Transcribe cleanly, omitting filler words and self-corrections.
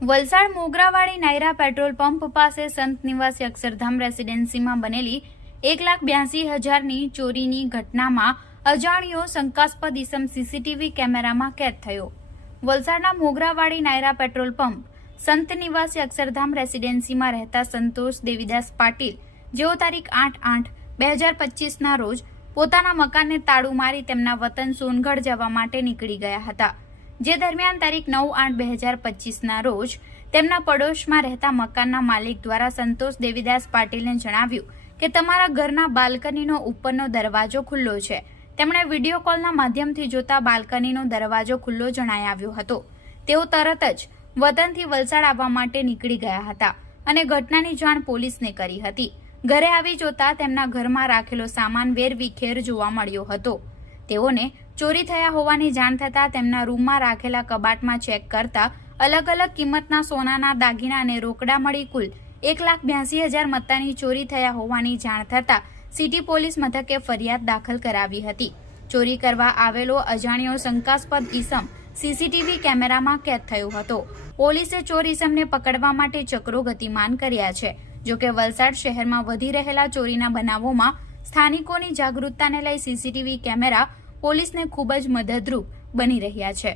Valsad Mogarawadi Naira petrol pump પાસે સંત નિવાસી અક્ષરધામ રેસીડેન્સીમાં બનેલી 1,82,000ની ચોરીની ઘટનામાં અજાણ્યો શંકાસ્પદ ઇસમ સીસીટીવી કેમેરામાં કેદ થયો। વલસાડના મોગરાવાડી નાયરા પેટ્રોલ પંપ સંત નિવાસી અક્ષરધામ રેસીડેન્સીમાં રહેતા સંતોષ દેવીદાસ પાટીલ, જેઓ તારીખ 8/8/2025ના રોજ પોતાના મકાનને તાળું મારી તેમના વતન સોનગઢ જવા માટે નીકળી ગયા હતા। જે દરમિયાન તારીખ 9/8/2025ના રોજ તેમના પડોશમાં રહેતા મકાનના માલિક દ્વારા સંતોષ દેવીદાસ પાટીલને જણાવ્યું કે તમારા ઘરના બાલ્કનીનો ઉપરનો દરવાજો ખુલ્લો છે। તેમણે વિડીયો કોલના માધ્યમથી જોતા બાલ્કનીનો દરવાજો ખુલ્લો જણાઈ આવ્યો હતો। તેઓ તરત જ વતનથી વલસાડ આવવા માટે નીકળી ગયા હતા અને ઘટનાની જાણ પોલીસને કરી હતી। ઘરે આવી જોતા તેમના ઘરમાં રાખેલો સામાન વેરવિખેર જોવા મળ્યો હતો। તેઓને ચોરી થયા હોવાની જાણ થતાં તેમના રૂમમાં રાખેલા કબાટમાં ચેક કરતા અલગ અલગ કિંમતના સોનાના દાગીના અને રોકડા મળી કુલ 1,82,000 મત્તાની ચોરી થયા હોવાની જાણ થતાં સિટી પોલીસ મથકે ફરિયાદ દાખલ કરાવી હતી। ચોરી કરવા આવેલો અજાણ્યો શંકાસ્પદ ઇસમ સીસીટીવી કેમેરામાં કેદ થયો હતો। પોલીસે ચોર ઇસમને પકડવા માટે ચક્રો ગતિમાન કર્યા છે। જોકે વલસાડ શહેરમાં વધી રહેલા ચોરીના બનાવોમાં સ્થાનિકોની જાગૃતતાને લઈ સીસીટીવી કેમેરા પોલીસને ખૂબ જ મદદરૂપ બની રહ્યા છે।